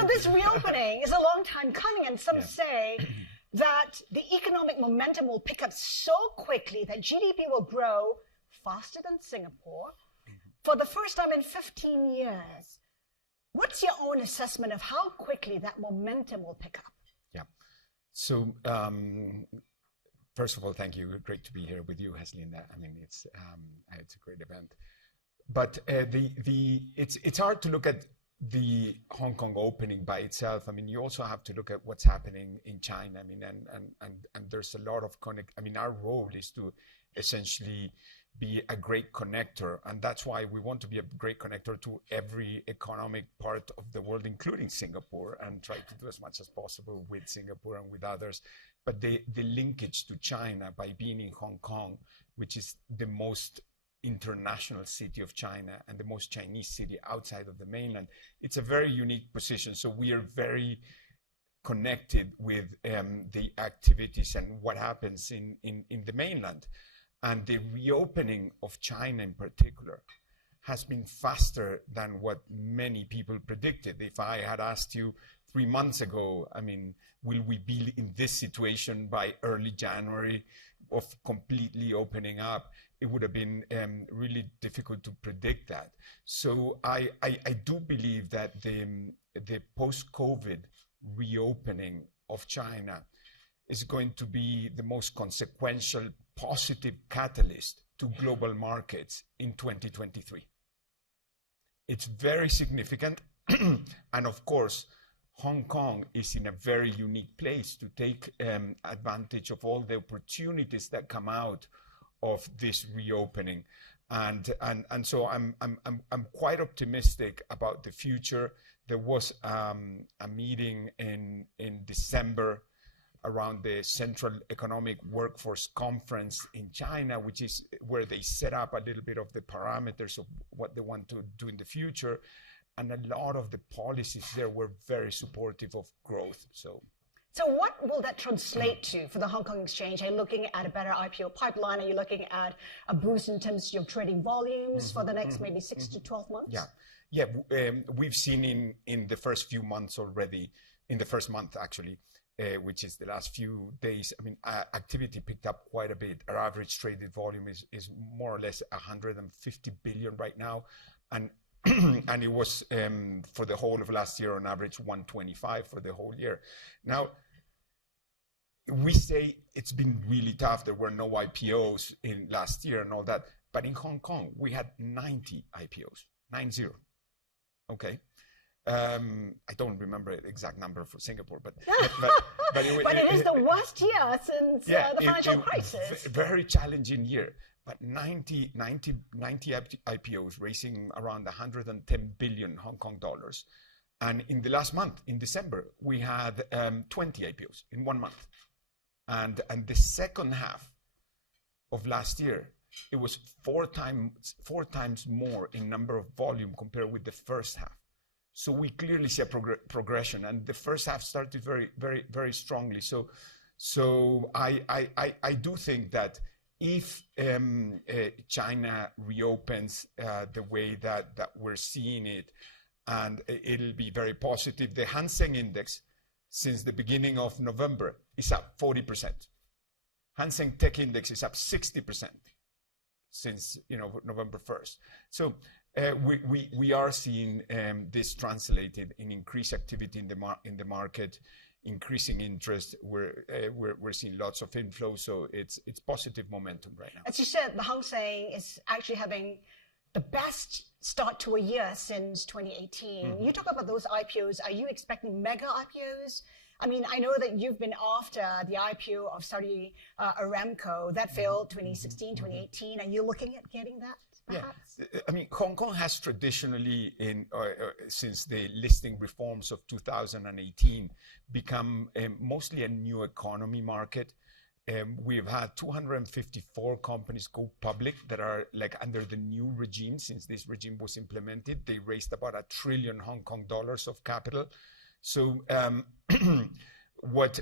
So this reopening is a long time coming, and some say that the economic momentum will pick up so quickly that GDP will grow faster than Singapore for the first time in 15 years. What's your own assessment of how quickly that momentum will pick up? Yeah. So first of all, thank you. Great to be here with you, Haslinda. I mean, it's a great event. But it's hard to look at the Hong Kong opening by itself. I mean, you also have to look at what's happening in China. I mean, and there's a lot of connect. I mean, our role is to essentially be a great connector, and that's why we want to be a great connector to every economic part of the world, including Singapore, and try to do as much as possible with Singapore and with others. But the linkage to China by being in Hong Kong, which is the most international city of China and the most Chinese city outside of the mainland, it's a very unique position. So we are very connected with the activities and what happens in the mainland. And the reopening of China in particular has been faster than what many people predicted. If I had asked you 3 months ago, I mean, will we be in this situation by early January of completely opening up? It would have been really difficult to predict that. So I do believe that the post-COVID reopening of China is going to be the most consequential positive catalyst to global markets in 2023. It's very significant. And of course, Hong Kong is in a very unique place to take advantage of all the opportunities that come out of this reopening. And so I'm quite optimistic about the future. There was a meeting in December around the Central Economic Workforce Conference in China, which is where they set up a little bit of the parameters of what they want to do in the future. And a lot of the policies there were very supportive of growth. So what will that translate to for the Hong Kong Exchange? Are you looking at a better IPO pipeline? Are you looking at a boost in terms of your trading volumes for the next maybe 6 to 12 months? Yeah. We've seen in the first few months already, in the first month actually, which is the last few days, I mean, activity picked up quite a bit. Our average traded volume is more or less 150 billion right now. And and it was for the whole of last year on average 125 for the whole year. Now, we say it's been really tough. There were no IPOs in last year and all that. But in Hong Kong, we had 90 IPOs, 90. Okay. I don't remember the exact number for Singapore, but it is the worst year since the financial crisis. Very challenging year. But 90 IPOs raising around 110 billion Hong Kong dollars. And in the last month, in December, we had 20 IPOs in 1 month. And the second half of last year, it was four times more in number of volume compared with the first half. So we clearly see a progression. And the first half started very, very, very strongly. So I do think that if China reopens the way that we're seeing it, and it'll be very positive. The Hang Seng Index, since the beginning of November, is up 40%. Hang Seng Tech Index is up 60% since November 1st. So we are seeing this translated in increased activity in the market, increasing interest. We're seeing lots of inflow, so it's positive momentum right now. As you said, the Hang Seng is actually having the best start to a year since 2018. You talk about those IPOs. Are you expecting mega IPOs? I mean, I know that you've been after the IPO of Saudi Aramco that failed 2016, 2018. Are you looking at getting that? Perhaps? Yeah, I mean, Hong Kong has traditionally, since the listing reforms of 2018, become mostly a new economy market. We've had 254 companies go public that are like under the new regime. Since this regime was implemented, they raised about 1 trillion Hong Kong dollars of capital. So what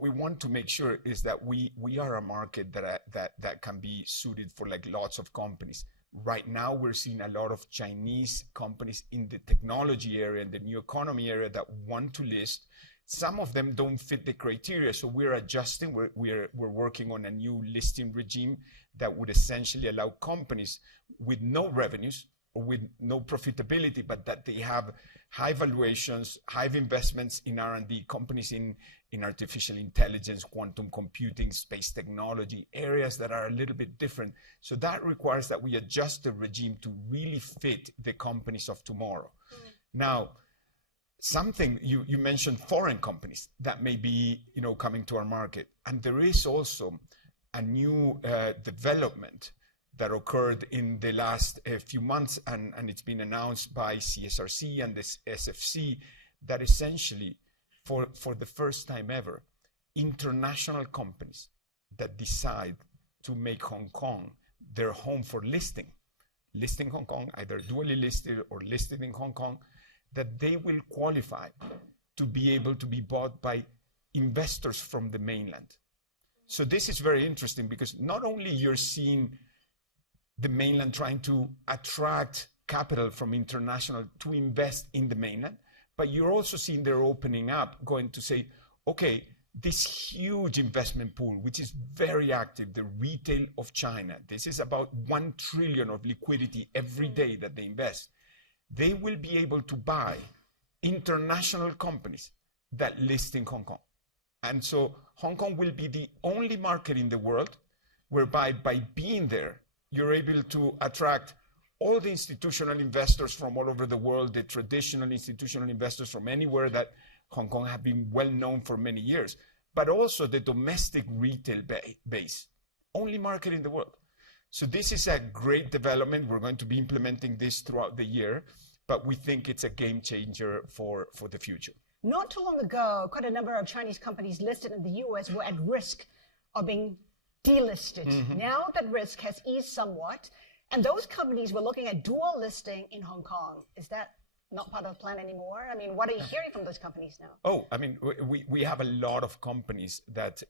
we want to make sure is that we are a market that can be suited for like lots of companies. Right now, we're seeing a lot of Chinese companies in the technology area and the new economy area that want to list. Some of them don't fit the criteria, so we're adjusting. We're working on a new listing regime that would essentially allow companies with no revenues or with no profitability, but that they have high valuations, high investments in R&D, companies in artificial intelligence, quantum computing, space technology, areas that are a little bit different. So that requires that we adjust the regime to really fit the companies of tomorrow. Now, something you mentioned, foreign companies that may be coming to our market, and there is also a new development that occurred in the last few months, and it's been announced by CSRC and this SFC, that essentially, for the first time ever, international companies that decide to make Hong Kong their home for listing Hong Kong, either dually listed or listed in Hong Kong, that they will qualify to be able to be bought by investors from the mainland. So this is very interesting because not only you're seeing the mainland trying to attract capital from international to invest in the mainland, but you're also seeing they're opening up, going to say, okay, this huge investment pool, which is very active, the retail of China, this is about 1 trillion of liquidity every day that they invest. They will be able to buy international companies that list in Hong Kong. And so Hong Kong will be the only market in the world whereby by being there, you're able to attract all the institutional investors from all over the world, the traditional institutional investors from anywhere that Hong Kong have been well known for many years, but also the domestic retail base, only market in the world. So this is a great development. We're going to be implementing this throughout the year, but we think it's a game changer for the future. Not too long ago, quite a number of Chinese companies listed in the US were at risk of being delisted. Mm-hmm. Now that risk has eased somewhat, and those companies were looking at dual listing in Hong Kong. Is that not part of the plan anymore? I mean, what are you hearing from those companies now? Oh, I mean, we have a lot of companies that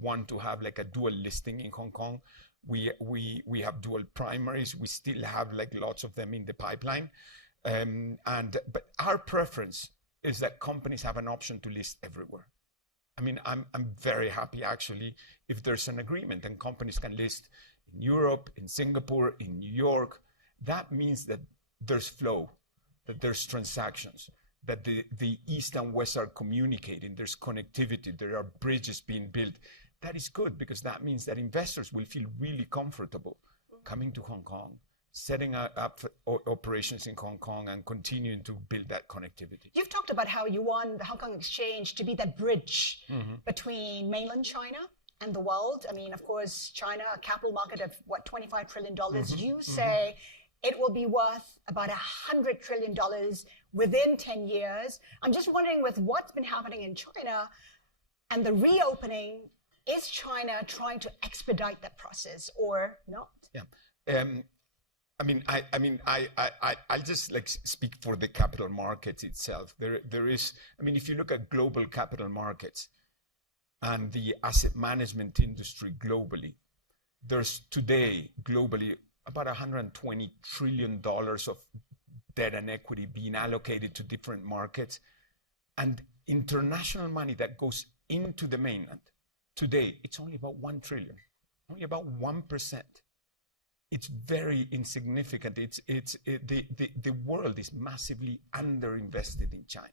want to have like a dual listing in Hong Kong. We have dual primaries. We still have like lots of them in the pipeline, but our preference is that companies have an option to list everywhere. I mean, I'm very happy actually if there's an agreement and companies can list in Europe, in Singapore, in New York. That means that there's flow, that there's transactions, that the East and West are communicating, there's connectivity, there are bridges being built. That is good because that means that investors will feel really comfortable coming to Hong Kong, setting up operations in Hong Kong and continuing to build that connectivity. You've talked about how you want the Hong Kong Exchange to be that bridge between mainland China and the world. I mean, of course, China, a capital market of $25 trillion. You say it will be worth about $100 trillion within 10 years. I'm just wondering, with what's been happening in China and the reopening, is China trying to expedite that process or not? Yeah. I'll just like speak for the capital markets itself. There is, I mean, if you look at global capital markets and the asset management industry globally, there's today globally about $120 trillion of debt and equity being allocated to different markets, and international money that goes into the mainland. Today, it's only about 1 trillion, only about 1%. It's very insignificant. The world is massively underinvested in China.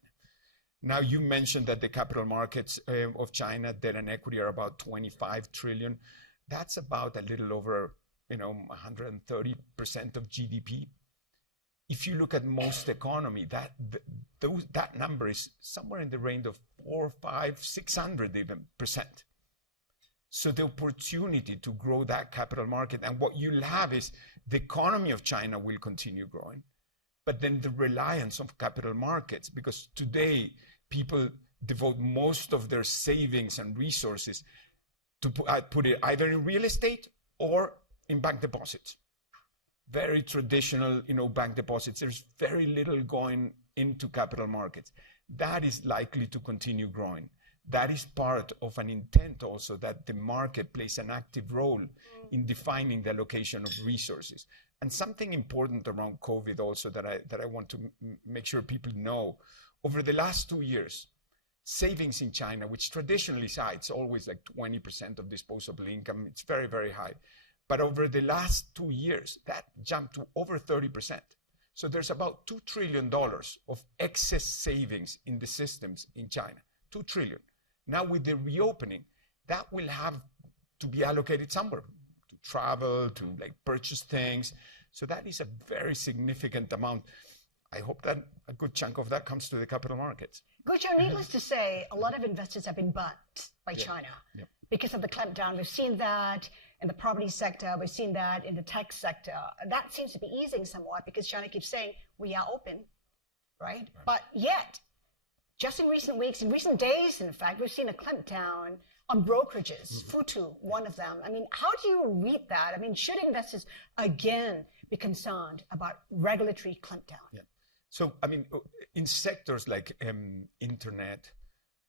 Now, you mentioned that the capital markets of China, debt and equity, are about 25 trillion. That's about a little over, 130% of GDP. If you look at most economy, that number is somewhere in the range of 400, 500, 600 even percent. So the opportunity to grow that capital market, and what you'll have is the economy of China will continue growing, but then the reliance on capital markets, because today people devote most of their savings and resources to put it either in real estate or in bank deposits. Very traditional, bank deposits. There's very little going into capital markets. That is likely to continue growing. That is part of an intent also that the market plays an active role in defining the allocation of resources. And something important around COVID also that I want to make sure people know, over the last 2 years, savings in China, which traditionally is high, it's always like 20% of disposable income, it's very, very high. But over the last 2 years, that jumped to over 30%. So there's about $2 trillion of excess savings in the systems in China, 2 trillion. Now with the reopening, that will have to be allocated somewhere, to travel, to like purchase things. So that is a very significant amount. I hope that a good chunk of that comes to the capital markets. Gucho, needless to say, a lot of investors have been bumped by China because of the clampdown. We've seen that in the property sector. We've seen that in the tech sector. That seems to be easing somewhat because China keeps saying, we are open, right? But yet, just in recent weeks, in recent days, in fact, we've seen a clampdown on brokerages, Futu, one of them. I mean, how do you read that? I mean, should investors again be concerned about regulatory clampdown? Yeah. So, I mean, in sectors like internet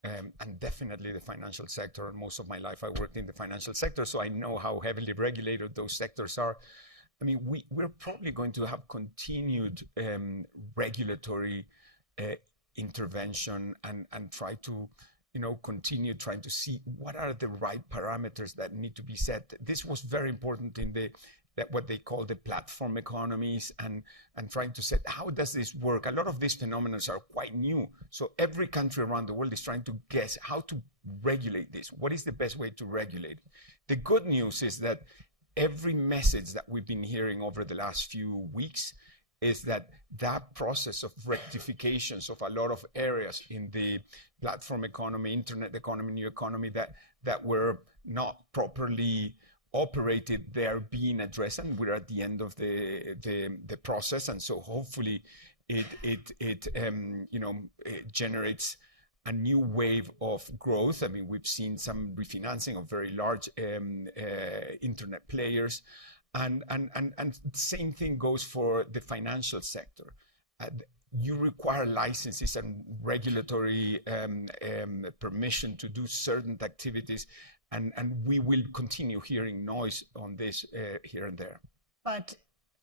and definitely the financial sector, and most of my life I worked in the financial sector, so I know how heavily regulated those sectors are. I mean, we're probably going to have continued regulatory intervention and try to, continue trying to see what are the right parameters that need to be set. This was very important in what they call the platform economies and trying to set, how does this work? A lot of these phenomena are quite new. So every country around the world is trying to guess how to regulate this. What is the best way to regulate? The good news is that every message that we've been hearing over the last few weeks is that process of rectifications of a lot of areas in the platform economy, internet economy, new economy that were not properly operated, they're being addressed, and we're at the end of the process. And so hopefully it generates a new wave of growth. I mean, we've seen some refinancing of very large internet players. And same thing goes for the financial sector. You require licenses and regulatory permission to do certain activities, and we will continue hearing noise on this here and there. But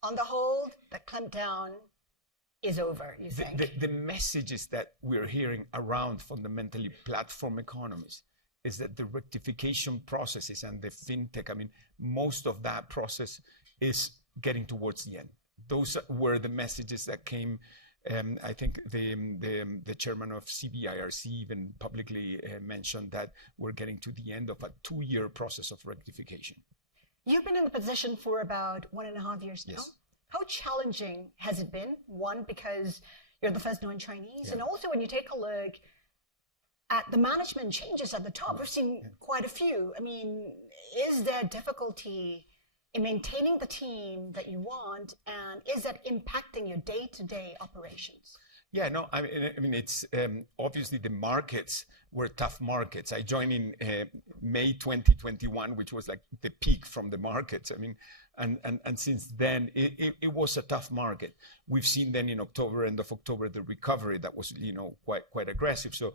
on the whole, the clampdown is over, you think? The messages that we're hearing around fundamentally platform economies is that the rectification processes and the fintech, I mean, most of that process is getting towards the end. Those were the messages that came. I think the chairman of CBIRC even publicly mentioned that we're getting to the end of a 2-year process of rectification. You've been in the position for about 1.5 years now. Yes. How challenging has it been? One, because you're the first non-Chinese, and also when you take a look at the management changes at the top, we've seen quite a few. I mean, is there difficulty in maintaining the team that you want, and is that impacting your day-to-day operations? Yeah, no, I mean, it's obviously the markets were tough markets. I joined in May 2021, which was like the peak from the markets. I mean, and since then it was a tough market. We've seen then in October, end of October, the recovery that was quite aggressive. So.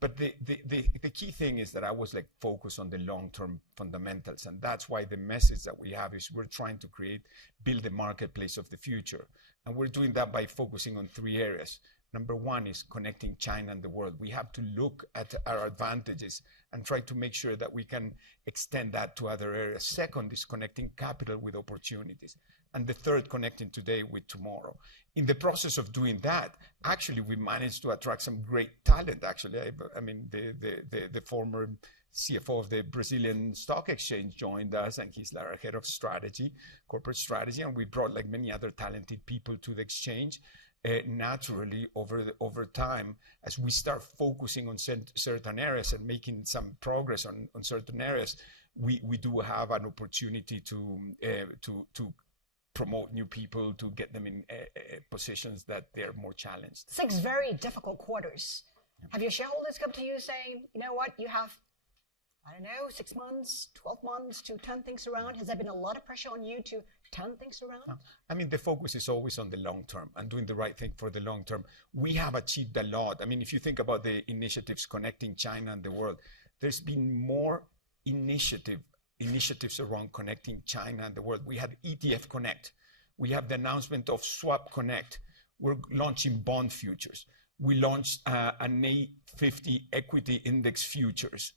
But the key thing is that I was like focused on the long-term fundamentals, and that's why the message that we have is we're trying to build the marketplace of the future, and we're doing that by focusing on 3 areas. Number one is connecting China and the world. We have to look at our advantages and try to make sure that we can extend that to other areas. Second is connecting capital with opportunities. And the third, connecting today with tomorrow. In the process of doing that, actually, we managed to attract some great talent, actually. I mean, the former CFO of the Brazilian Stock Exchange joined us, and he's our head of strategy, corporate strategy, and we brought like many other talented people to the exchange. Naturally, over time, as we start focusing on certain areas and making some progress on certain areas, we do have an opportunity to promote new people, to get them in positions that they're more challenged. 6 very difficult quarters. Have your shareholders come to you saying, you know what, you have, I don't know, 6 months, 12 months to turn things around? Has there been a lot of pressure on you to turn things around? I mean, the focus is always on the long term and doing the right thing for the long term. We have achieved a lot. I mean, if you think about the initiatives connecting China and the world, there's been more initiatives around connecting China and the world. We had ETF Connect, We have the announcement of Swap Connect. We're launching bond futures. We launched an A50 equity index futures.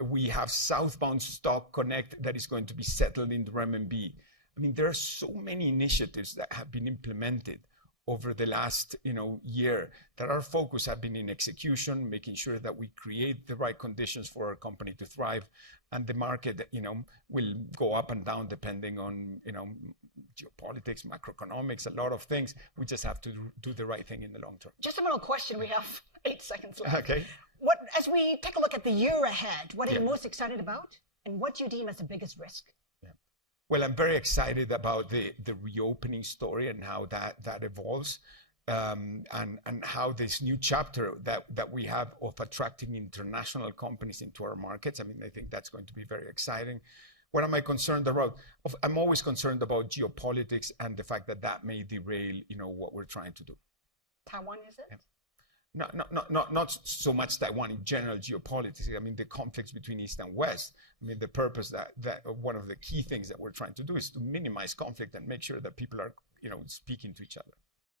We have Southbound Stock Connect that is going to be settled in the renminbi. I mean, there are so many initiatives that have been implemented over the last year that our focus have been in execution, making sure that we create the right conditions for our company to thrive, and the market will go up and down depending on geopolitics, macroeconomics, a lot of things. We just have to do the right thing in the long term. Just a little question. We have 8 seconds left. Okay. As we take a look at the year ahead, what are you most excited about, and what do you deem as the biggest risk? Well, I'm very excited about the reopening story and how that evolves, and how this new chapter that we have of attracting international companies into our markets. I mean, I think that's going to be very exciting. What am I concerned about? I'm always concerned about geopolitics and the fact that may derail, what we're trying to do. Taiwan, is it? Yeah. Not so much Taiwan, in general geopolitics. I mean, the conflicts between East and West. I mean, the purpose that one of the key things that we're trying to do is to minimize conflict and make sure that people are, speaking to each other.